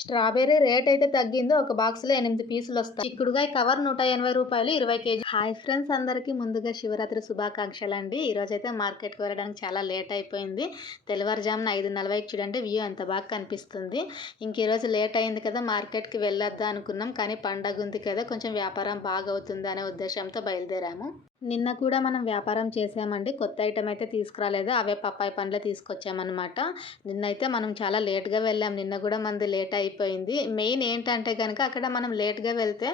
Strawberry rate అయితే తగ్గిందో ఒక బాక్స్లో 8 పీసులు వస్తాయి. చిక్కుడుగాయ కవర్ 180 రూపాయలు 20 కేజీ. హాయ్ ఫ్రెండ్స్, అందరికీ ముందుగా శివరాత్రి శుభాకాంక్షలు అండి. ఈరోజు అయితే మార్కెట్కి వెళ్ళడానికి చాలా లేట్ అయిపోయింది. తెల్లవారుజామున 5:40కి చూడండి వ్యూ ఎంత బాగా కనిపిస్తుంది. ఇంక ఈరోజు లేట్ అయింది కదా, మార్కెట్కి వెళ్ళొద్దా అనుకున్నాం. కానీ పండగ ఉంది కదా, కొంచెం వ్యాపారం బాగా అవుతుంది అనే ఉద్దేశంతో బయలుదేరాము. నిన్న కూడా మనం వ్యాపారం చేసామండి. కొత్త ఐటమ్ అయితే తీసుకురాలేదు, అవే పప్పాయి పండ్లే తీసుకొచ్చామన్నమాట. నిన్నైతే మనం చాలా లేట్గా వెళ్ళాం. నిన్న కూడా మనది లేట్ అయిపోయింది. మెయిన్ ఏంటంటే కనుక అక్కడ మనం లేట్గా వెళ్తే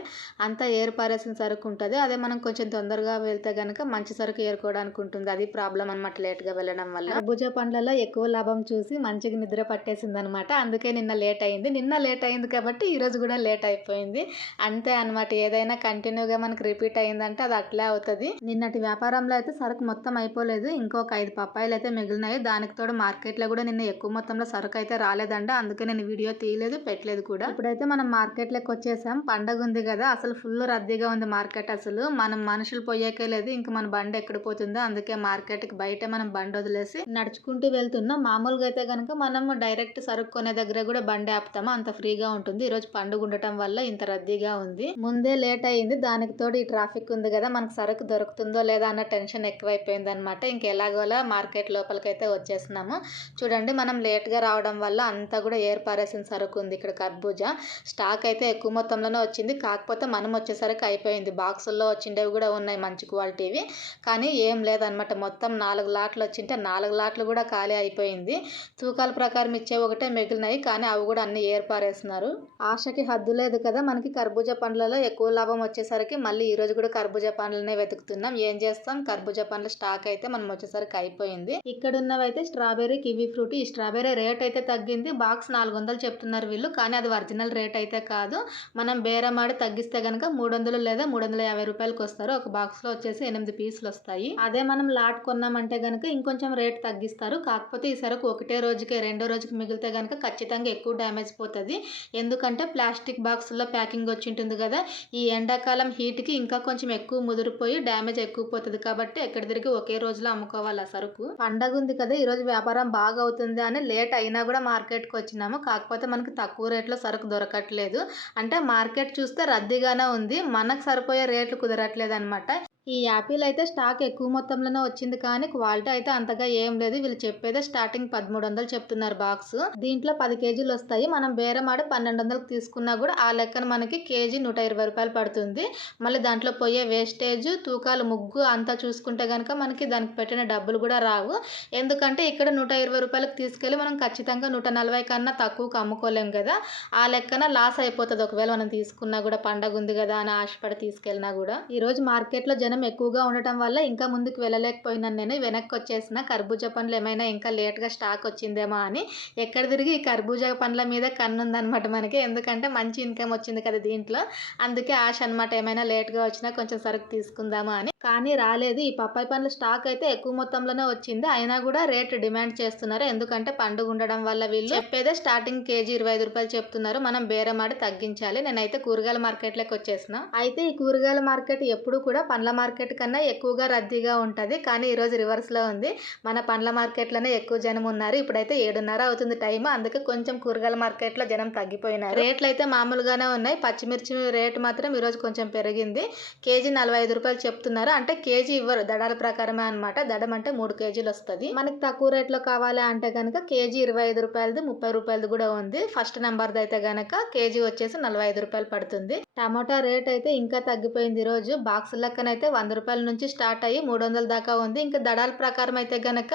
అంతా ఏర్పారేసిన సరుకు ఉంటుంది. అదే మనం కొంచెం తొందరగా వెళ్తే కనుక మంచి సరుకు ఏరుకోవడానికి ఉంటుంది. అది ప్రాబ్లం అనమాట లేట్గా వెళ్ళడం వల్ల. కర్బూజా పండ్లలో ఎక్కువ లాభం చూసి మంచిగా నిద్ర పట్టేసింది అనమాట. అందుకే నిన్న లేట్ అయింది. నిన్న లేట్ అయింది కాబట్టి ఈరోజు కూడా లేట్ అయిపోయింది. అంతే అనమాట. ఏదైనా కంటిన్యూగా మనకు రిపీట్ అయిందంటే అది అట్లే అవుతుంది. నిన్నటి వ్యాపారంలో అయితే సరుకు మొత్తం అయిపోలేదు. ఇంకొక 5 పప్పాయిలు అయితే మిగిలినాయి. దానికి తోడు మార్కెట్లో కూడా నిన్న ఎక్కువ మొత్తంలో సరుకు అయితే రాలేదండి. అందుకే నేను వీడియో తీయలేదు, పెట్టలేదు కూడా. ఇప్పుడైతే మనం మార్కెట్లోకి వచ్చేసాం. పండగ ఉంది కదా, అసలు ఫుల్ రద్దీగా ఉంది మార్కెట్. అసలు మనం మనుషులు పోయేకే లేదు. ఇంకా మన బండి ఎక్కడ పోతుందో, అందుకే మార్కెట్కి బయట మనం బండి వదిలేసి నడుచుకుంటూ వెళ్తున్నాం. మామూలుగా అయితే కనుక మనం డైరెక్ట్ సరుకు కొనే దగ్గర కూడా బండి ఆపుతాము, అంత ఫ్రీగా ఉంటుంది. ఈరోజు పండుగ ఉండటం వల్ల ఇంత రద్దీగా ఉంది. ముందే లేట్ అయింది, దానికి తోడు ఈ ట్రాఫిక్ ఉంది కదా, మనకు సరుకు దొరుకుతుందో లేదా అన్న టెన్షన్ ఎక్కువైపోయింది అనమాట. ఇంకెలాగోలా మార్కెట్ లోపలికైతే వచ్చేస్తున్నాము. చూడండి, మనం లేట్గా రావడం వల్ల అంతా కూడా ఏర్పారేసిన సరుకు ఉంది. ఇక్కడ కర్బూజా స్టాక్ అయితే ఎక్కువ మొత్తంలోనే వచ్చింది. కాకపోతే మనం వచ్చేసరికి అయిపోయింది. బాక్సుల్లో వచ్చిండేవి కూడా ఉన్నాయి మంచి క్వాలిటీవి, కానీ ఏం లేదనమాట. మొత్తం 4 లాట్లు వచ్చింటే 4 లాట్లు కూడా ఖాళీ అయిపోయింది. తూకాల ప్రకారం ఇచ్చే ఒకటే మిగిలినాయి, కానీ అవి కూడా అన్ని ఏర్పారేస్తున్నారు. ఆశకి హద్దు లేదు కదా, మనకి కర్బూజా పండ్లలో ఎక్కువ లాభం వచ్చేసరికి మళ్ళీ ఈ రోజు కూడా కర్బూజా పండ్లనే వెతుకుతున్నాం. ఏం చేస్తాం, కర్బూజా పండ్ల స్టాక్ అయితే మనం వచ్చేసరికి అయిపోయింది. ఇక్కడ ఉన్నవైతే స్ట్రాబెర్రీ, కివీ ఫ్రూట్. ఈ స్ట్రాబెర్రీ రేట్ అయితే తగ్గింది. బాక్స్ 400 చెప్తున్నారు వీళ్ళు, కానీ అది ఒరిజినల్ రేట్ అయితే కాదు. మనం బేరమాడి తగ్గిస్తే కనుక 300 లేదా 350 రూపాయలకి వస్తారు. ఒక బాక్స్ లో వచ్చేసి 8 పీసులు వస్తాయి. అదే మనం లాట్ కొన్నామంటే కనుక ఇంకొంచెం రేట్ తగ్గిస్తారు. కాకపోతే ఈ సరుకు ఒకటే రోజుకి, రెండో రోజుకి మిగిలితే కనుక ఖచ్చితంగా ఎక్కువ డ్యామేజ్ పోతుంది. ఎందుకంటే ప్లాస్టిక్ బాక్సుల్లో ప్యాకింగ్ వచ్చి ఉంటుంది కదా, ఈ ఎండాకాలం హీట్కి ఇంకా కొంచెం ఎక్కువ ముదిరిపోయి డ్యామేజ్ ఎక్కువ పోతుంది. కాబట్టి ఎక్కడ తిరిగి ఒకే రోజులో అమ్ముకోవాలి ఆ సరుకు. పండగ ఉంది కదా, ఈ రోజు వ్యాపారం బాగా అవుతుంది అని లేట్ అయినా కూడా మార్కెట్కి వచ్చినాము. కాకపోతే మనకి తక్కువ రేట్లో సరుకు దొరకట్లేదు. అంటే మార్కెట్ చూస్తే రద్దీగానే ఉంది, మనకు సరిపోయే రేట్లు కుదరట్లేదు అనమాట. ఈ యాపిల్ అయితే స్టాక్ ఎక్కువ మొత్తంలోనే వచ్చింది, కానీ క్వాలిటీ అయితే అంతగా ఏం లేదు. వీళ్ళు చెప్పేదే స్టార్టింగ్ 1300 చెప్తున్నారు బాక్స్. దీంట్లో 10 కేజీలు వస్తాయి. మనం బేరమాడి 1200కి తీసుకున్నా కూడా ఆ లెక్కన మనకి కేజీ 120 రూపాయలు పడుతుంది. మళ్ళీ దాంట్లో పోయే వేస్టేజ్, తూకాలు, ముగ్గు అంతా చూసుకుంటే కనుక మనకి దానికి పెట్టిన డబ్బులు కూడా రావు. ఎందుకంటే ఇక్కడ 120 రూపాయలకు తీసుకెళ్ళి మనం ఖచ్చితంగా 140 కన్నా తక్కువకు అమ్ముకోలేం కదా, ఆ లెక్కన లాస్ అయిపోతుంది. ఒకవేళ మనం తీసుకున్నా కూడా పండగ ఉంది కదా అని ఆశపడి తీసుకెళ్ళినా కూడా. ఈరోజు మార్కెట్లో జనం ఎక్కువగా ఉండటం వల్ల ఇంకా ముందుకు వెళ్ళలేకపోయినాను. నేను వెనక్కి వచ్చేసిన. కర్బూజా పండ్లు ఏమైనా ఇంకా లేట్గా స్టాక్ వచ్చిందేమో అని. ఎక్కడ తిరిగి ఈ కర్బూజా పండ్ల మీద కన్ను ఉందనమాట మనకి. ఎందుకంటే మంచి ఇన్కమ్ వచ్చింది కదా దీంట్లో, అందుకే ఆశ అనమాట. ఏమైనా లేట్గా వచ్చినా కొంచెం సరుకు తీసుకుందామా అని. కానీ రాలేదు. ఈ పప్పాయి పండ్ల స్టాక్ అయితే ఎక్కువ మొత్తంలోనే వచ్చింది. అయినా కూడా రేట్ డిమాండ్ చేస్తున్నారు. ఎందుకంటే పండుగ ఉండడం వల్ల వీళ్ళు చెప్పేదే స్టార్టింగ్ కేజీ 25 రూపాయలు చెప్తున్నారు. మనం బేరమాడి తగ్గించాలి. నేనైతే కూరగాయల మార్కెట్లోకి వచ్చేసిన. అయితే ఈ కూరగాయల మార్కెట్ ఎప్పుడు కూడా పండ్ల మార్కెట్ కన్నా ఎక్కువగా రద్దీగా ఉంటుంది. కానీ ఈరోజు రివర్స్లో ఉంది. మన పండ్ల మార్కెట్లోనే ఎక్కువ జనం ఉన్నారు. ఇప్పుడైతే 7:30 అవుతుంది టైం, అందుకే కొంచెం కూరగాయల మార్కెట్లో జనం తగ్గిపోయినారు. రేట్లు అయితే మామూలుగానే ఉన్నాయి. పచ్చిమిర్చి రేటు మాత్రం ఈరోజు కొంచెం పెరిగింది. కేజీ 45 రూపాయలు చెప్తున్నారు. అంటే కేజీ ఇవ్వరు, దడాల ప్రకారమే అనమాట. దడం అంటే 3 కేజీలు వస్తుంది. మనకి తక్కువ రేట్లో కావాలి అంటే కనుక కేజీ 25 రూపాయలది, 30 రూపాయలది కూడా ఉంది. ఫస్ట్ నెంబర్ది అయితే కనుక కేజీ వచ్చేసి 45 రూపాయలు పడుతుంది. టమాటా రేట్ అయితే ఇంకా తగ్గిపోయింది. ఈరోజు బాక్స్ లెక్కనైతే 100 రూపాయల నుంచి స్టార్ట్ అయ్యి 300 దాకా ఉంది. ఇంకా దడాల ప్రకారం అయితే గనక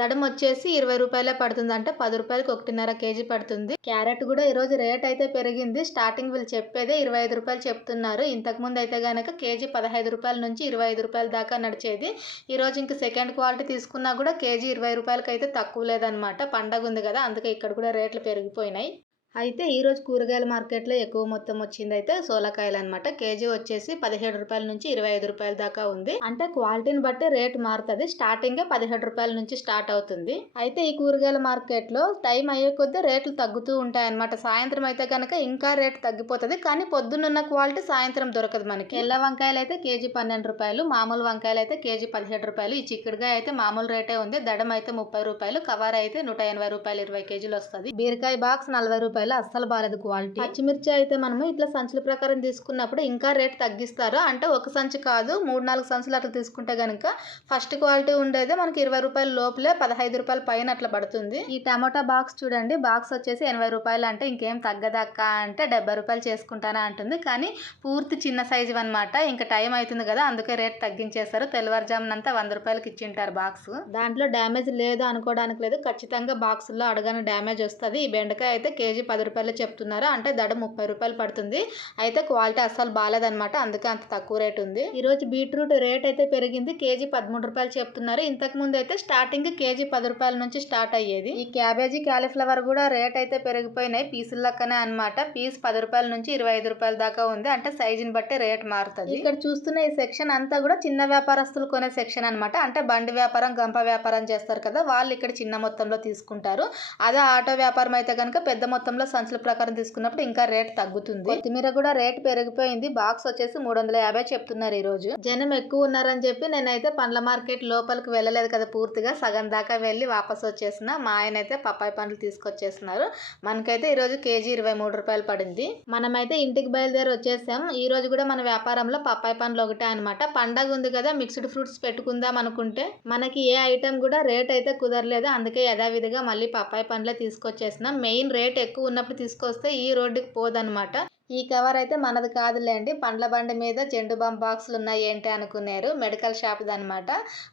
దడం వచ్చేసి 20 రూపాయలే పడుతుంది. అంటే 10 రూపాయలకి 1.5 కేజీ పడుతుంది. క్యారెట్ కూడా ఈరోజు రేట్ అయితే పెరిగింది. స్టార్టింగ్ వీళ్ళు చెప్పేదే 25 రూపాయలు చెప్తున్నారు. ఇంతకుముందు అయితే గనక కేజీ 15 రూపాయల నుంచి 25 రూపాయల దాకా నడిచేది. ఈరోజు ఇంకా సెకండ్ క్వాలిటీ తీసుకున్నా కూడా కేజీ 20 రూపాయలకి అయితే తక్కువ లేదనమాట. పండగ ఉంది కదా, అందుకే ఇక్కడ కూడా రేట్లు పెరిగిపోయినాయి. అయితే ఈరోజు కూరగాయల మార్కెట్లో ఎక్కువ మొత్తం వచ్చింది అయితే సోలకాయలు అనమాట. కేజీ వచ్చేసి 17 రూపాయల నుంచి 25 రూపాయల దాకా ఉంది. అంటే క్వాలిటీని బట్టి రేట్ మారుతుంది. స్టార్టింగే 17 రూపాయల నుంచి స్టార్ట్ అవుతుంది. అయితే ఈ కూరగాయల మార్కెట్లో టైం అయ్యే కొద్దీ రేట్లు తగ్గుతూ ఉంటాయి అనమాట. సాయంత్రం అయితే కనుక ఇంకా రేట్ తగ్గిపోతుంది. కానీ పొద్దున్నున్న క్వాలిటీ సాయంత్రం దొరకదు మనకి. తెల్ల వంకాయలు అయితే కేజీ 12 రూపాయలు, మామూలు వంకాయలు అయితే కేజీ 17 రూపాయలు. ఈ చిక్కుడుగాయ అయితే మామూలు రేటే ఉంది. దడం అయితే 30 రూపాయలు, కవర్ అయితే 180 రూపాయలు 20 కేజీలు వస్తుంది. బీరకాయ బాక్స్ 40 రూపాయలు. రూపాయలు, అస్సలు బాలేదు క్వాలిటీ. పచ్చిమిర్చి అయితే మనము ఇట్లా సంచుల ప్రకారం తీసుకున్నప్పుడు ఇంకా రేట్ తగ్గిస్తారు. అంటే ఒక సంచి కాదు 3-4 సంచులు అట్లా తీసుకుంటే కనుక ఫస్ట్ క్వాలిటీ ఉండేదే మనకి 20 రూపాయల లోపలే 15 రూపాయల పైన అట్లా పడుతుంది. ఈ టమాటా బాక్స్ చూడండి, బాక్స్ వచ్చేసి 80 రూపాయలు. అంటే ఇంకేం తగ్గదక్క అంటే 70 రూపాయలు చేసుకుంటానా అంటుంది. కానీ పూర్తి చిన్న సైజు అనమాట. ఇంకా టైం అవుతుంది కదా అందుకే రేట్ తగ్గించేస్తారు. తెల్లవారుజామునంతా 100 రూపాయలకి ఇచ్చింటారు బాక్స్. దాంట్లో డ్యామేజ్ లేదు అనుకోవడానికి లేదు, ఖచ్చితంగా బాక్సుల్లో అడగానే డ్యామేజ్ వస్తుంది. ఈ బెండకాయ అయితే కేజీ 10 రూపాయలు చెప్తున్నారు. అంటే దడ 30 రూపాయలు పడుతుంది. అయితే క్వాలిటీ అస్సలు బాగాలేదనమాట, అందుకే అంత తక్కువ రేట్ ఉంది. ఈరోజు బీట్రూట్ రేట్ అయితే పెరిగింది, కేజీ 13 రూపాయలు చెప్తున్నారు. ఇంతకు ముందు అయితే స్టార్టింగ్ కేజీ 10 రూపాయల నుంచి స్టార్ట్ అయ్యేది. ఈ క్యాబేజీ క్యాలీఫ్లవర్ కూడా రేట్ అయితే పెరిగిపోయినాయి, పీసుల లెక్కనే అనమాట. పీస్ 10 రూపాయల నుంచి 25 రూపాయల దాకా ఉంది. అంటే సైజుని బట్టి రేట్ మారుతుంది. ఇక్కడ చూస్తున్న ఈ సెక్షన్ అంతా కూడా చిన్న వ్యాపారస్తులు కొనే సెక్షన్ అనమాట. అంటే బండి వ్యాపారం, గంప వ్యాపారం చేస్తారు కదా, వాళ్ళు ఇక్కడ చిన్న మొత్తంలో తీసుకుంటారు. అదే ఆటో వ్యాపారం అయితే కనుక పెద్ద మొత్తంలో సంచుల ప్రకారం తీసుకున్నప్పుడు ఇంకా రేట్ తగ్గుతుంది. కొత్తిమీర కూడా రేట్ పెరిగిపోయింది. బాక్స్ వచ్చేసి 350 చెప్తున్నారు. ఈ రోజు జనం ఎక్కువ ఉన్నారని చెప్పి నేనైతే పండ్ల మార్కెట్ లోపలికి వెళ్ళలేదు కదా, పూర్తిగా సగం దాకా వెళ్ళి వాపస్ వచ్చేసిన. మా ఆయన అయితే పప్పాయి పండ్లు తీసుకొచ్చేస్తున్నారు. మనకైతే ఈ రోజు కేజీ 23 రూపాయలు పడింది. మనమైతే ఇంటికి బయలుదేరి వచ్చేసాం. ఈ రోజు కూడా మన వ్యాపారంలో పప్పాయి పండ్లు ఒకటే అనమాట. పండగ ఉంది కదా, మిక్స్డ్ ఫ్రూట్స్ పెట్టుకుందాం అనుకుంటే మనకి ఏ ఐటెం కూడా రేట్ అయితే కుదరలేదు. అందుకే యథావిధిగా మళ్ళీ పప్పాయి పండ్లే తీసుకొచ్చేసినాం. మెయిన్ రేట్ ఎక్కువ ఉన్నప్పుడు తీసుకొస్తే ఈ రోడ్డుకి పోదనమాట. ఈ కవర్ అయితే మనది కాదులేండి, పండ్ల బండి మీద జెండు బాంబ్ బాక్సులు ఉన్నాయి ఏంటి అనుకున్నారు. మెడికల్ షాప్ది అనమాట.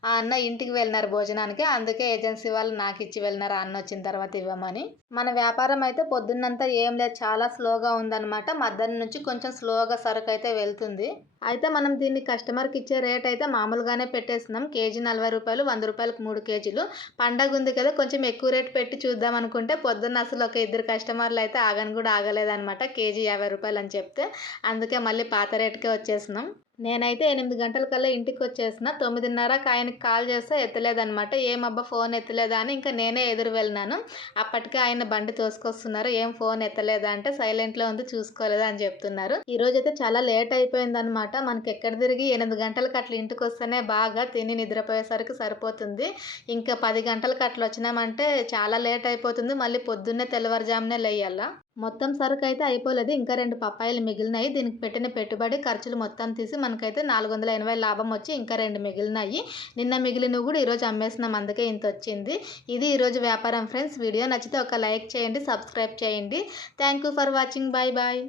ఆ అన్న ఇంటికి వెళ్ళినారు భోజనానికి, అందుకే ఏజెన్సీ వాళ్ళు నాకు ఇచ్చి వెళ్ళినారు ఆ అన్న వచ్చిన తర్వాత ఇవ్వమని. మన వ్యాపారం అయితే పొద్దున్నంతా ఏం లేదు, చాలా స్లోగా ఉందన్నమాట. మధ్యాహ్నం నుంచి కొంచెం స్లోగా సరుకు అయితే వెళ్తుంది. అయితే మనం దీన్ని కస్టమర్కి ఇచ్చే రేట్ అయితే మామూలుగానే పెట్టేస్తున్నాం. కేజీ 40 రూపాయలు, 100 రూపాయలకు 3 కేజీలు. పండగ ఉంది కదా కొంచెం ఎక్కువ రేట్ పెట్టి చూద్దాం అనుకుంటే పొద్దున్న అసలు ఒక 2 కస్టమర్లు అయితే ఆగని కూడా ఆగలేదన్నమాట, కేజీ 50 రూపాయలు అని చెప్తే. అందుకే మళ్ళీ పాత రేటుకే వచ్చేసినాం. నేనైతే 8 గంటలకల్లా ఇంటికి వచ్చేసిన. 9:30కి ఆయనకి కాల్ చేస్తే ఎత్తలేదనమాట. ఏమబ్బా ఫోన్ ఎత్తలేదా అని ఇంకా నేనే ఎదురు వెళ్ళినాను. అప్పటికే ఆయన బండి తోసుకొస్తున్నారు. ఏం ఫోన్ ఎత్తలేదా అంటే సైలెంట్లో ఉంది చూసుకోలేదా అని చెప్తున్నారు. ఈ రోజైతే చాలా లేట్ అయిపోయిందనమాట. మనకి ఎక్కడ తిరిగి 8 గంటలకు అట్లా ఇంటికి వస్తేనే బాగా తిని నిద్రపోయేసరికి సరిపోతుంది. ఇంకా 10 గంటలకు అట్లా వచ్చినామంటే చాలా లేట్ అయిపోతుంది. మళ్ళీ పొద్దున్నే తెల్లవారుజామునే లేయాల. మొత్తం సరుకు అయితే అయిపోలేదు, ఇంకా 2 పప్పాయిలు మిగిలినాయి. దీనికి పెట్టిన పెట్టుబడి ఖర్చులు మొత్తం తీసి మనకైతే 480 లాభం వచ్చి ఇంకా 2 మిగిలినాయి. నిన్న మిగిలినవి కూడా ఈరోజు అమ్మేసినాం, అందుకే ఇంత వచ్చింది. ఇది ఈరోజు వ్యాపారం ఫ్రెండ్స్. వీడియో నచ్చితే ఒక లైక్ చేయండి, సబ్స్క్రైబ్ చేయండి. Thank you for watching. Bye bye.